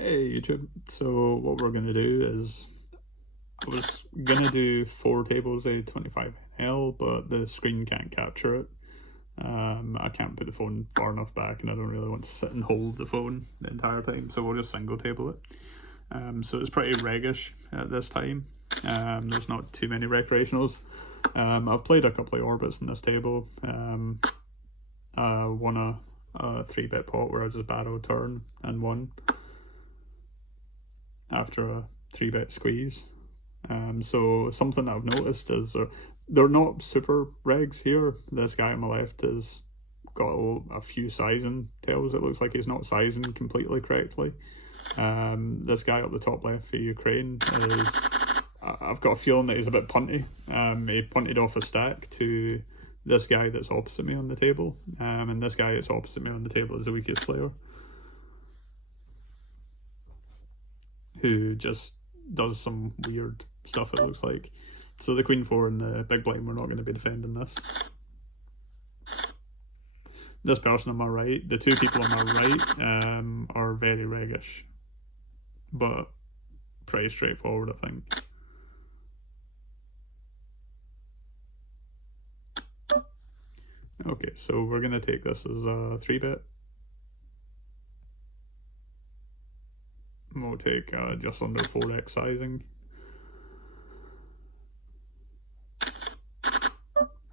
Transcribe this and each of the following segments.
Hey YouTube, so what we're going to do is, I was going to do 4 tables of 25NL, but the screen can't capture it. I can't put the phone far enough back and I don't really want to sit and hold the phone the entire time, so we'll just single table it. So it's pretty reggish at this time. There's not too many recreationals. I've played a couple of orbits in this table. I won a 3-bit pot where I just battled turn and won after a 3-bit squeeze. So something that I've noticed is they're not super regs here. This guy on my left has got a few sizing tells. It looks like he's not sizing completely correctly. This guy up the top left for Ukraine is, I've got a feeling that he's a bit punty. He punted off a stack to this guy that's opposite me on the table, and this guy that's opposite me on the table is the weakest player, who just does some weird stuff, it looks like. So the queen 4 and the big blind, we're not going to be defending this. This person on my right, the two people on my right are very reggish, but pretty straightforward, I think. Okay, so we're going to take this as a 3-bit. We'll take just under 4x sizing.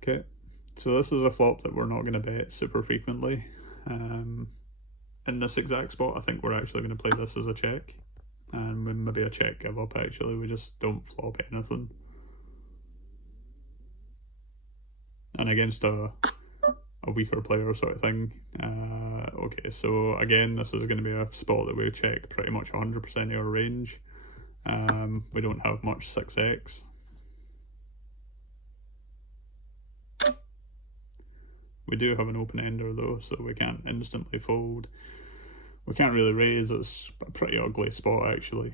Okay, so this is a flop that we're not going to bet super frequently. In this exact spot, I think we're actually going to play this as a check. And maybe a check give up actually, we just don't flop anything. And against a weaker player sort of thing. Okay, so again, this is going to be a spot that we check pretty much 100% of our range. We don't have much 6x. We do have an open ender though, so we can't instantly fold. We can't really raise, it's a pretty ugly spot actually.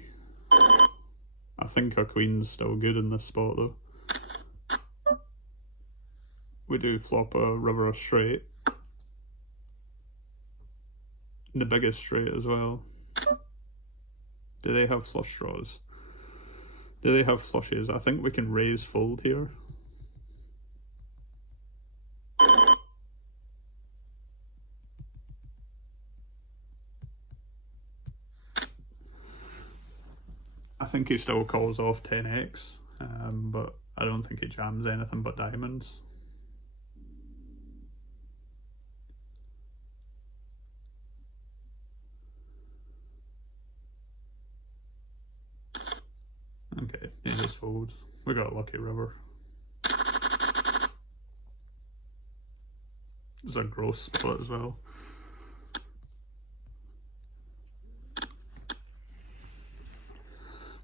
I think our queen's still good in this spot though. We do flop a river or straight. The biggest straight as well. Do they have flush draws? Do they have flushes? I think we can raise fold here. I think he still calls off 10x, but I don't think he jams anything but diamonds. Okay, he just folds. We got a lucky river. It's a gross spot as well.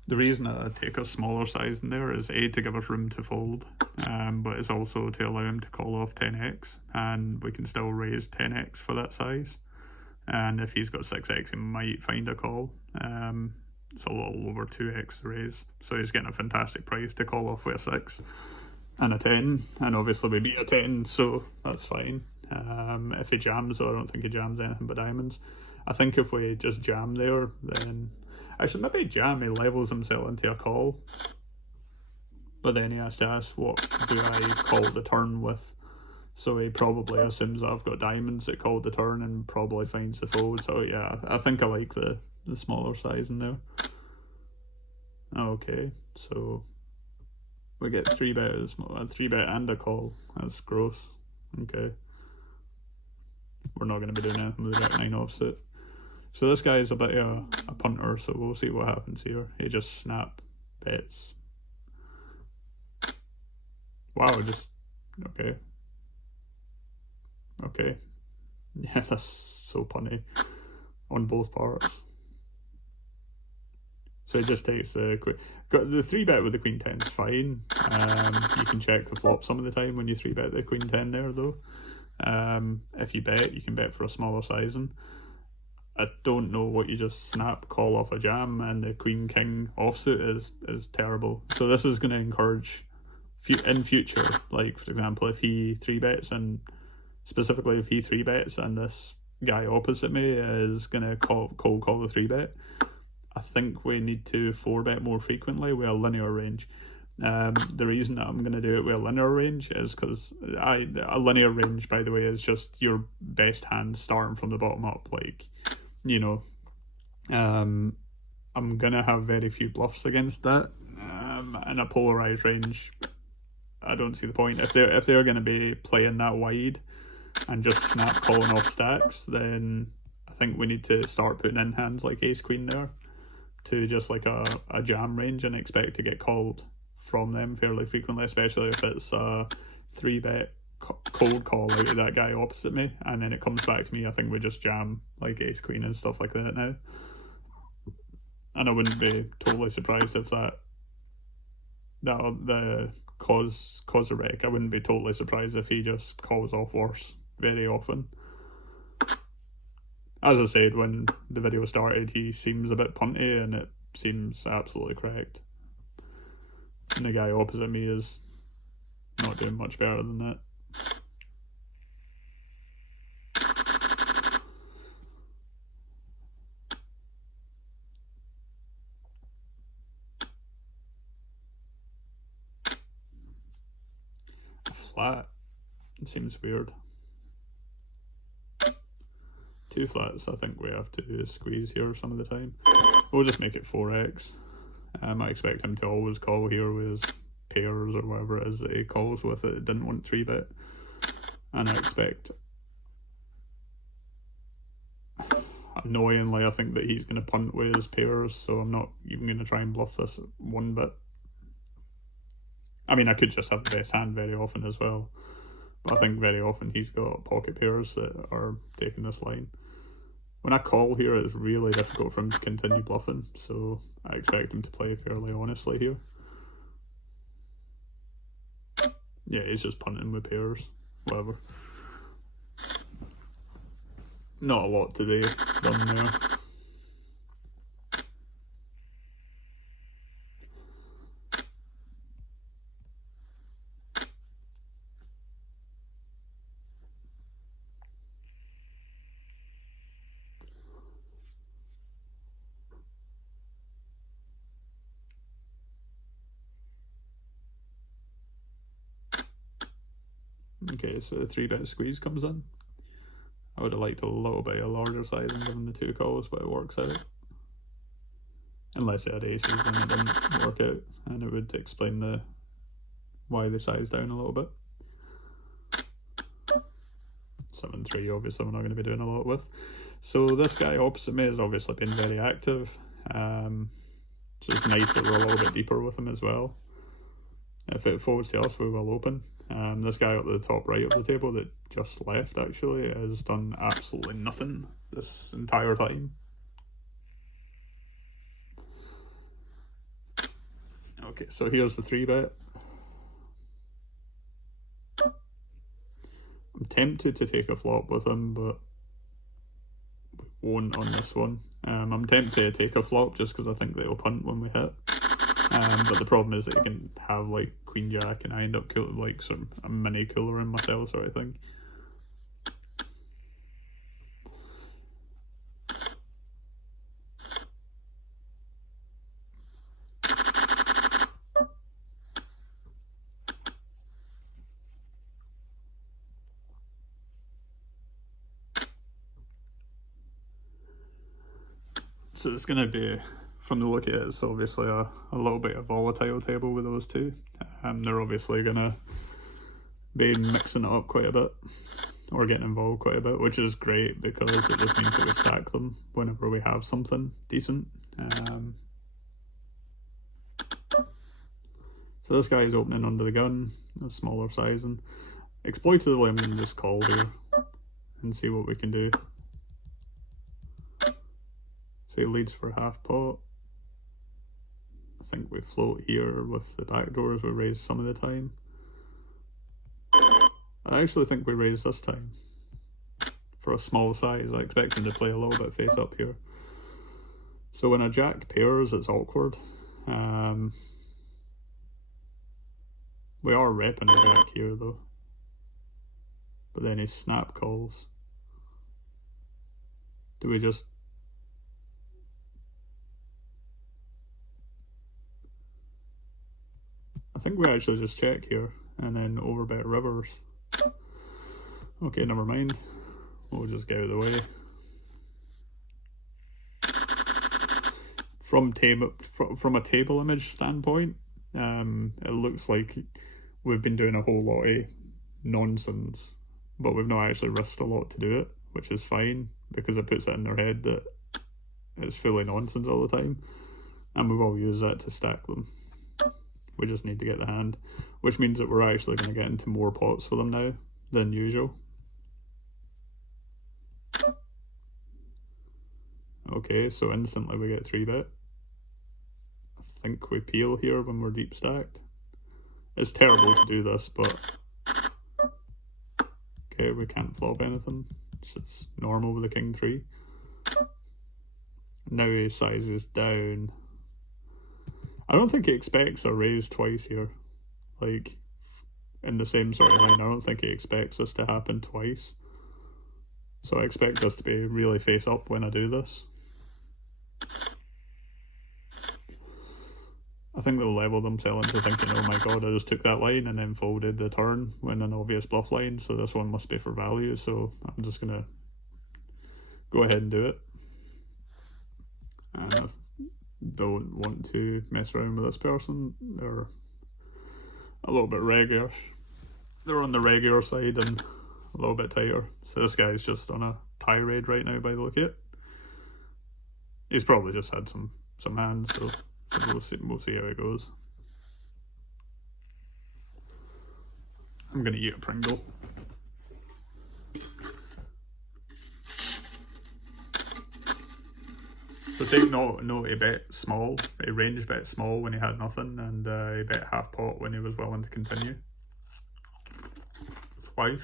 The reason I take a smaller size in there is A, to give us room to fold, but it's also to allow him to call off 10x, and we can still raise 10x for that size. And if he's got 6x, he might find a call. It's a little over 2x to raise, so he's getting a fantastic price to call off with a 6 and a 10, and obviously we beat a 10, so that's fine. If he jams, though, I don't think he jams anything but diamonds. I think if we just jam there, then actually maybe jam, he levels himself into a call, but then he has to ask what do I call the turn with. So he probably assumes that I've got diamonds that called the turn and probably finds the fold. So yeah, I think I like the smaller size in there. Okay, so we get 3-bet, a 3-bet and a call. That's gross. Okay, we're not going to be doing anything with the Jack 9 offsuit. So this guy is a bit of a punter, so we'll see what happens here. He just snap bets. Wow, just okay. Okay, yeah, that's so punny on both parts. So it just takes the quick. Got the 3-bet with the queen 10 is fine. You can check the flop some of the time when you 3-bet the queen 10 there though. If you bet, you can bet for a smaller sizing. I don't know what you just snap, call off a jam, and the queen king offsuit is terrible. So this is going to encourage in future, like for example, if he 3-bets, and specifically if he 3-bets and this guy opposite me is going to call the 3-bet, I think we need to 4-bet more frequently with a linear range. The reason that I'm going to do it with a linear range is because a linear range, by the way, is just your best hand starting from the bottom up. Like, you know, I'm going to have very few bluffs against that. In a polarized range, I don't see the point. If they're going to be playing that wide and just snap calling off stacks, then I think we need to start putting in hands like ace queen there to just like a jam range and expect to get called from them fairly frequently, especially if it's a 3-bet cold call out of that guy opposite me, and then it comes back to me. I think we just jam like ace queen and stuff like that now, and I wouldn't be totally surprised if that the cause a wreck. I wouldn't be totally surprised if he just calls off worse very often. As I said when the video started, he seems a bit punty and it seems absolutely correct. And the guy opposite me is not doing much better than that. A flat. It seems weird. 2 flats, I think we have to squeeze here some of the time. We'll just make it 4x. I expect him to always call here with his pairs or whatever it is that he calls with it. Didn't want 3-bet. And I expect, annoyingly, I think that he's going to punt with his pairs, so I'm not even going to try and bluff this 1 bit. I mean, I could just have the best hand very often as well, but I think very often he's got pocket pairs that are taking this line. When I call here, it's really difficult for him to continue bluffing, so I expect him to play fairly honestly here. Yeah, he's just punting with pairs, whatever. Not a lot to be done there. Okay, so the 3-bet squeeze comes in. I would have liked a little bit of larger size and given the 2 calls, but it works out. Unless it had aces, then it didn't work out, and it would explain why they sized down a little bit. 7-3, obviously we're not going to be doing a lot with. So this guy opposite me has obviously been very active. So it's nice that we're a little bit deeper with him as well. If it folds to us, we will open. This guy up at the top right of the table that just left actually has done absolutely nothing this entire time. Okay, so here's the 3-bet. I'm tempted to take a flop with him, but we won't on this one. I'm tempted to take a flop just because I think they'll punt when we hit. But the problem is that you can have like Queen Jack and I end up like a mini cooler in myself sort of thing. So it's going to be, from the look at it, it's obviously a little bit of volatile table with those two. They're obviously going to be mixing it up quite a bit, or getting involved quite a bit, which is great because it just means that we stack them whenever we have something decent. So this guy is opening under the gun, a smaller size, and exploitatively I'm going to just call here and see what we can do. So he leads for half pot. I think we float here with the back doors, we raise some of the time. I actually think we raise this time. For a small size, I expect him to play a little bit face up here. So when a jack pairs, it's awkward. We are repping a jack here though. But then he snap calls. Do we just... I think we actually just check here and then overbet rivers. Okay, never mind. We'll just get out of the way. From a table image standpoint, it looks like we've been doing a whole lot of nonsense, but we've not actually risked a lot to do it, which is fine because it puts it in their head that it's fully nonsense all the time, and we've all used that to stack them. We just need to get the hand, which means that we're actually going to get into more pots for them now than usual. Okay, so instantly we get 3-bet. I think we peel here when we're deep stacked. It's terrible to do this, but okay, we can't flop anything. It's just normal with the king 3. Now he sizes down. I don't think he expects a raise twice here. Like, in the same sort of line, I don't think he expects this to happen twice. So I expect us to be really face up when I do this. I think they'll level themselves into thinking, oh my god, I just took that line and then folded the turn when an obvious bluff line, so this one must be for value, so I'm just going to go ahead and do it. And I don't want to mess around with this person. They're a little bit regular. They're on the regular side and a little bit tighter. So this guy's just on a tirade right now by the look of it. He's probably just had some hands, so we'll see how it goes. I'm gonna eat a Pringle. So take note he bet small, he range bet small when he had nothing, and he bet half pot when he was willing to continue. Twice.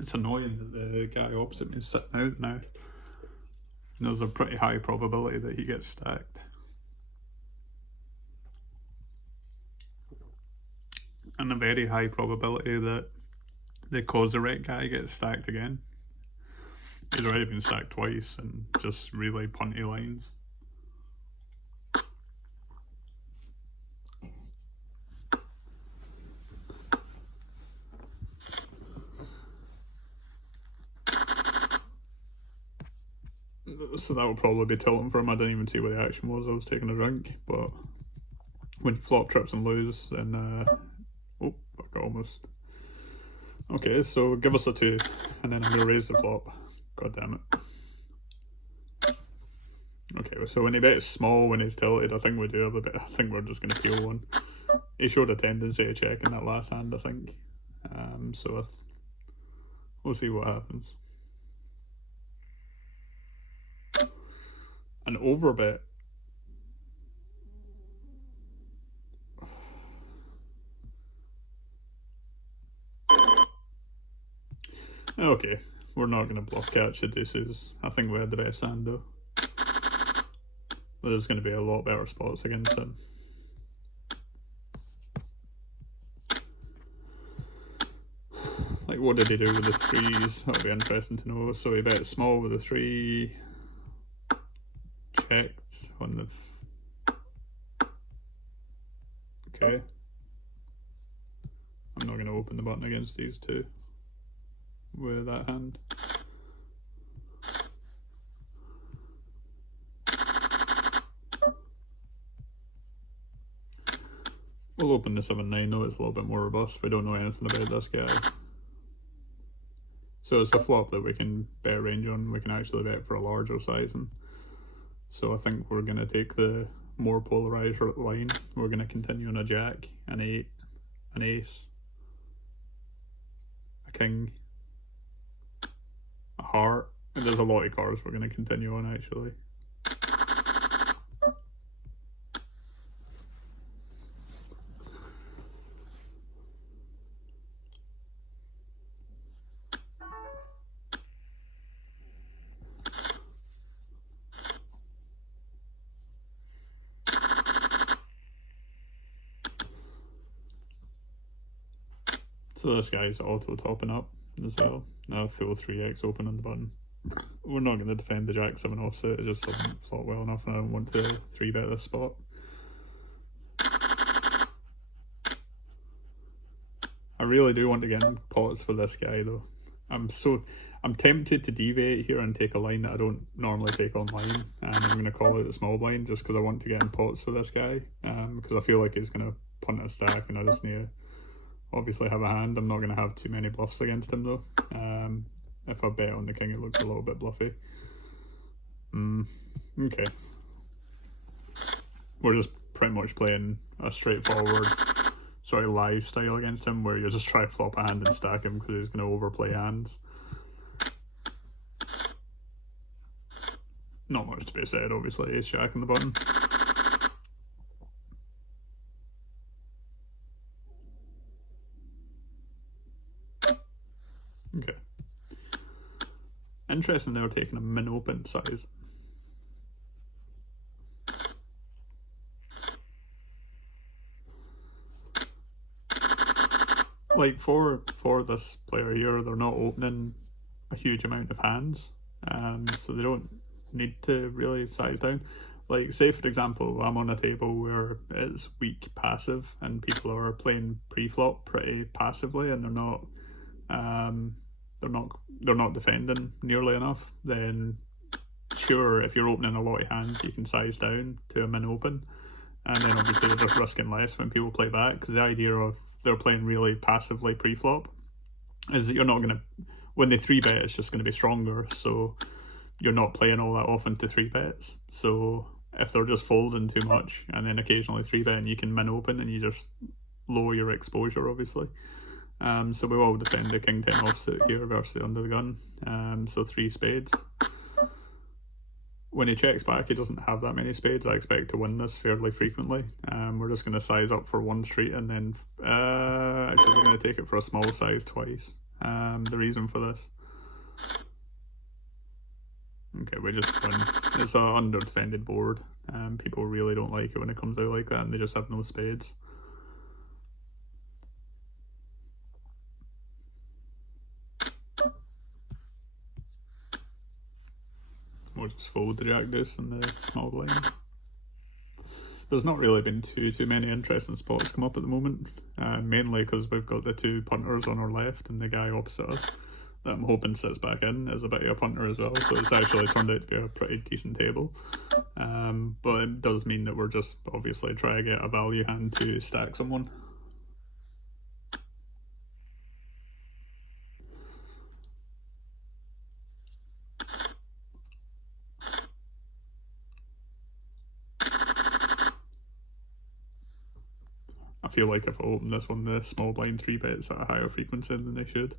It's annoying that the guy opposite me is sitting out now. There's a pretty high probability that he gets stacked. And a very high probability that the Kozarek guy gets stacked again. He's already been stacked twice and just really punty lines. So that will probably be tilting for him. I didn't even see what the action was. I was taking a drink, but when you flop, trips and lose, then oh, fuck, almost. Okay, so give us a 2, and then I'm gonna raise the flop. God damn it. Okay, so when he bets small when he's tilted, I think we do have a bit. I think we're just gonna peel one. He showed a tendency to check in that last hand, I think. So we'll see what happens. An overbet. Okay, we're not going to bluff catch the deuces. I think we had the best hand though. But there's going to be a lot better spots against him. Like, what did he do with the 3s? That'll be interesting to know. So he bet small with the 3. Checked on the... Okay. I'm not going to open the button against these two with that hand. We'll open the 7-9 though, it's a little bit more robust. We don't know anything about this guy. So it's a flop that we can bet range on. We can actually bet for a larger sizing. So I think we're going to take the more polarized line. We're going to continue on a jack, an 8, an ace, a king, a heart, and there's a lot of cards we're going to continue on actually. So this guy's auto topping up as well. Now full 3x open on the button. We're not going to defend the jack 7 offsuit, it just doesn't flop well enough and I don't want to 3-bet this spot. I really do want to get in pots for this guy though. I'm tempted to deviate here and take a line that I don't normally take online, and I'm going to call it the small blind just because I want to get in pots for this guy, because I feel like he's going to punt a stack and I just need to obviously have a hand. I'm not going to have too many bluffs against him though. If I bet on the king it looks a little bit bluffy. Okay. We're just pretty much playing a straightforward sort of live style against him where you just try to flop a hand and stack him because he's going to overplay hands. Not much to be said, obviously, ace jack on the button. Okay. Interesting they were taking a min open size. Like for this player here, they're not opening a huge amount of hands, so they don't need to really size down. Like say for example, I'm on a table where it's weak passive and people are playing pre-flop pretty passively and they're not defending nearly enough, then sure, if you're opening a lot of hands you can size down to a min open, and then obviously you're just risking less when people play back, because the idea of they're playing really passively pre-flop is that you're not going to, when they 3-bet it's just going to be stronger, so you're not playing all that often to 3-bets. So if they're just folding too much and then occasionally 3-betting, you can min open and you just lower your exposure obviously. So we will defend the king 10 offsuit here versus under the gun, so 3 spades. When he checks back he doesn't have that many spades. I expect to win this fairly frequently. We're just going to size up for 1 street and then actually we're going to take it for a small size twice. The reason for this, okay, we just win. It's an under defended board. People really don't like it when it comes out like that and they just have no spades. We'll just fold the jack deuce in the small blind. There's not really been too many interesting spots come up at the moment, mainly because we've got the 2 punters on our left and the guy opposite us that I'm hoping sits back in is a bit of a punter as well, so it's actually turned out to be a pretty decent table. But it does mean that we're just obviously trying to get a value hand to stack someone. I feel like if I open this one, the small blind 3-bets at a higher frequency than they should.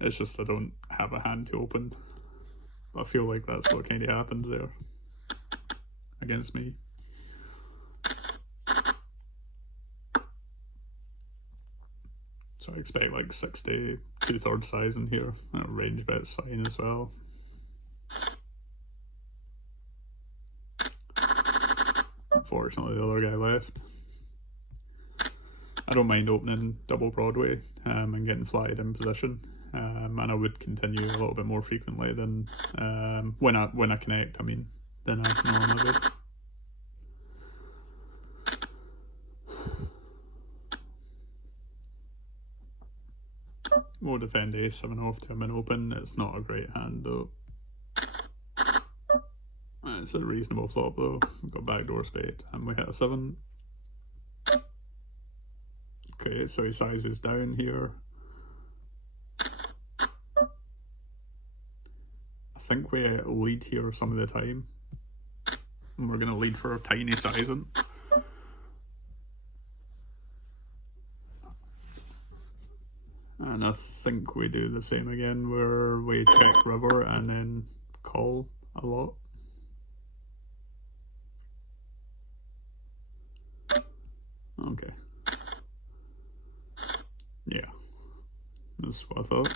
It's just I don't have a hand to open. I feel like that's what kind of happens there against me. So I expect like 60 2/3 size in here. Range bet's fine as well. Unfortunately the other guy left. I don't mind opening double Broadway and getting flatted in position, and I would continue a little bit more frequently than when I connect, I mean, than I normally would. We'll defend ace 7 off to a min open. It's not a great hand though. It's a reasonable flop though. We've got backdoor spade and we hit a 7. Okay, so he sizes down here. I think we lead here some of the time. And we're going to lead for a tiny sizing. And I think we do the same again where we check river and then call a lot. Okay. Yeah, that's what I thought.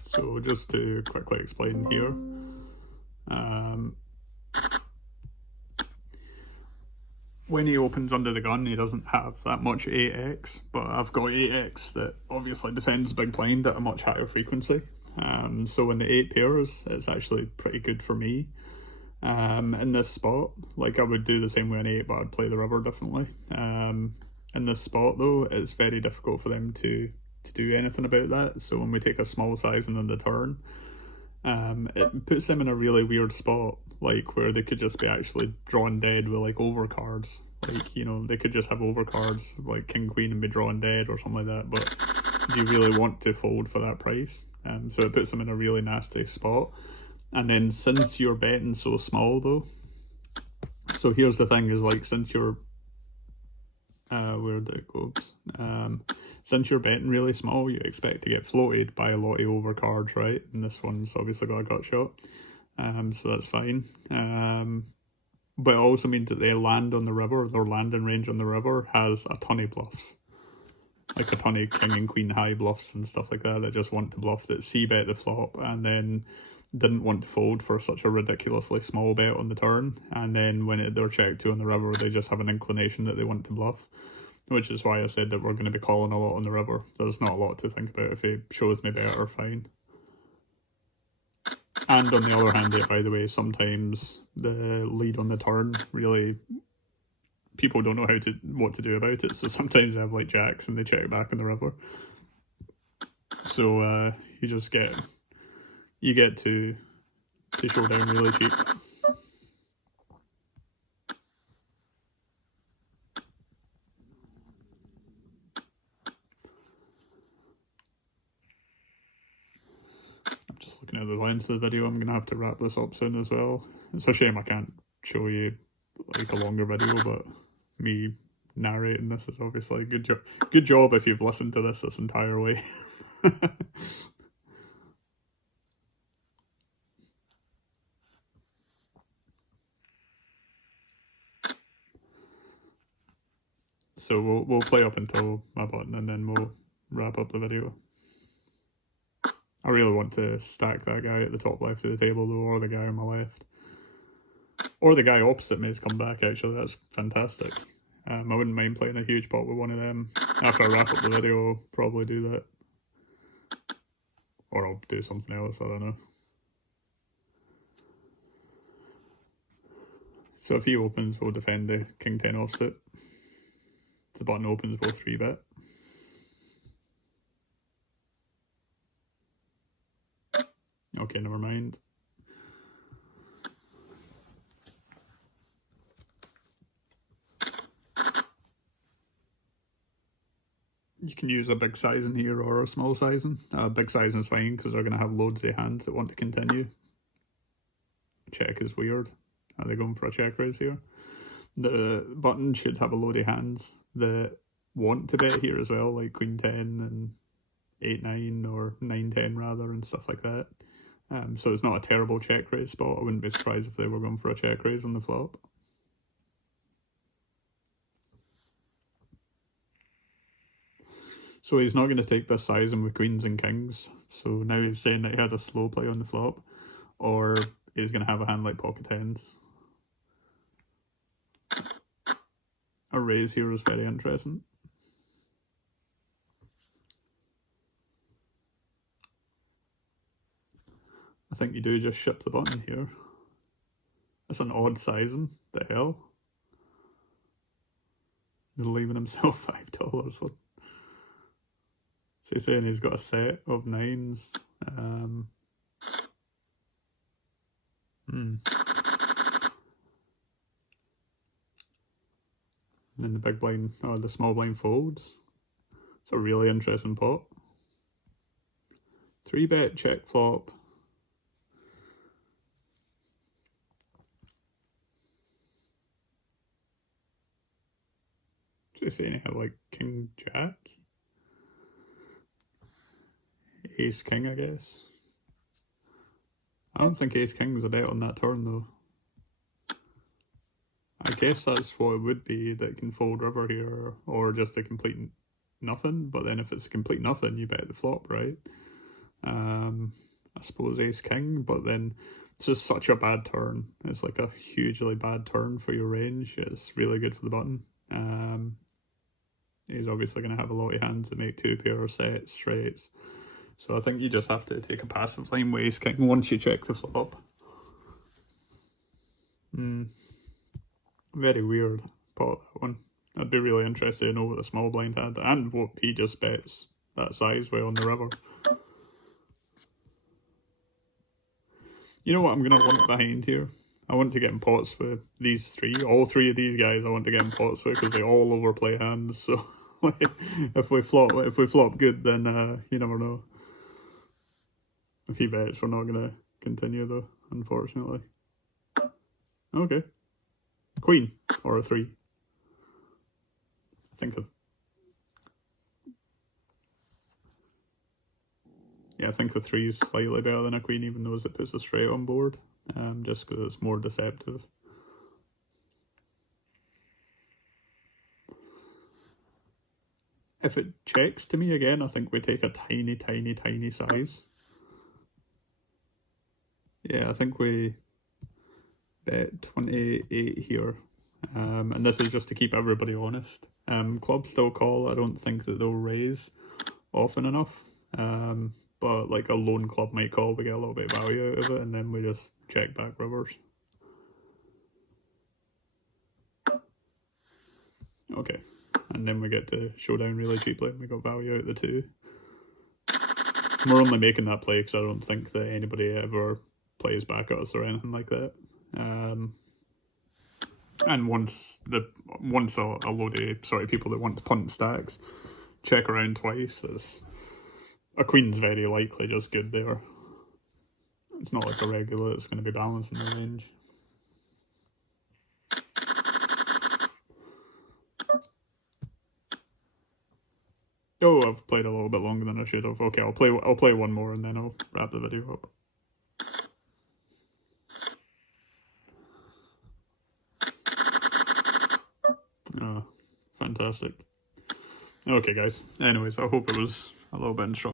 So just to quickly explain here, when he opens under the gun, he doesn't have that much 8x, but I've got 8x that obviously defends big blind at a much higher frequency. So when the 8 pairs, it's actually pretty good for me. In this spot, like I would do the same with an 8, but I'd play the river differently. In this spot though, it's very difficult for them to do anything about that. So when we take a small size and then the turn, it puts them in a really weird spot, like where they could just be actually drawn dead with like overcards. Like, you know, they could just have overcards like king queen and be drawn dead or something like that. But do you really want to fold for that price? So it puts them in a really nasty spot. And then since you're betting so small though, so here's the thing: is like since you're where'd it go? Since you're betting really small, you expect to get floated by a lot of overcards, right? And this one's obviously got a gut shot, so that's fine. But it also means that they land on the river, their landing range on the river has a ton of bluffs. Like a ton of king and queen high bluffs and stuff like that just want to bluff, that c-bet the flop and then didn't want to fold for such a ridiculously small bet on the turn, and then when they're checked to on the river, they just have an inclination that they want to bluff, which is why I said that we're going to be calling a lot on the river. There's not a lot to think about. If he shows me better, fine. And on the other hand, by the way, sometimes the lead on the turn really, people don't know what to do about it. So sometimes they have like jacks and they check back on the river. So you get to show down really cheap. I'm just looking at the length of the video. I'm going to have to wrap this up soon as well. It's a shame I can't show you like a longer video, but me narrating this is obviously a good job if you've listened to this entire way. So we'll play up until my button and then we'll wrap up the video. I really want to stack that guy at the top left of the table though, or the guy on my left. Or the guy opposite me has come back actually, that's fantastic. I wouldn't mind playing a huge pot with one of them. After I wrap up the video, I'll probably do that. Or I'll do something else, I don't know. So if he opens, we'll defend the king 10 offsuit. If the button opens, we'll 3-bet. Okay, never mind. You can use a big sizing here or a small sizing. Big sizing is fine because they're going to have loads of hands that want to continue. Check is weird. Are they going for a check raise here? The button should have a load of hands that want to bet here as well, like queen 10 and 8-9 or 9-10 rather, and stuff like that. So it's not a terrible check raise spot. I wouldn't be surprised if they were going for a check raise on the flop. So he's not going to take this sizing with queens and kings. So now he's saying that he had a slow play on the flop, or he's going to have a hand like pocket tens. A raise here is very interesting. I think you do just ship the button here. That's an odd sizing. The hell? He's leaving himself $5. What? So he's saying he's got a set of nines. And then the big blind, or the small blind folds. It's a really interesting pot. 3-bet check flop. So he's saying he had like king jack. Ace king, I guess. I don't think ace king is a bet on that turn though. I guess that's what it would be, that can fold river here, or just a complete nothing. But then if it's a complete nothing, you bet the flop, right? I suppose ace king, but then It's just such a bad turn. It's like a hugely bad turn for your range. It's really good for the button. He's obviously going to have a lot of hands that make 2 pair sets, straights. So I think you just have to take a passive line waste king once you check the flop. Very weird pot, that one. I'd be really interested to know what the small blind had and what he just bets that size way on the river. You know what I'm going to lump behind here? I want to get in pots with these three. All three of these guys I want to get in pots with because they all overplay hands. So if we flop good, then you never know. If he bets, we're not going to continue though, unfortunately. Okay. Queen or a 3. I think I think the 3 is slightly better than a queen, even though it puts a straight on board, just because it's more deceptive. If it checks to me again, I think we take a tiny, tiny, tiny size. Yeah, I think we bet 28 here. And this is just to keep everybody honest. Clubs still call. I don't think that they'll raise often enough. But like a lone club might call, we get a little bit of value out of it, and then we just check back rivers. Okay, and then we get to showdown really cheaply, and we got value out of the 2. We're only making that play because I don't think that anybody ever plays back at us or anything like that. And once a load of people that want to punt stacks check around twice, a queen's very likely just good there. It's not like a regular that's going to be balancing the range. Oh, I've played a little bit longer than I should have. Okay, I'll play one more and then I'll wrap the video up. Oh, fantastic. Okay, guys. Anyways, I hope it was a little bit instructive.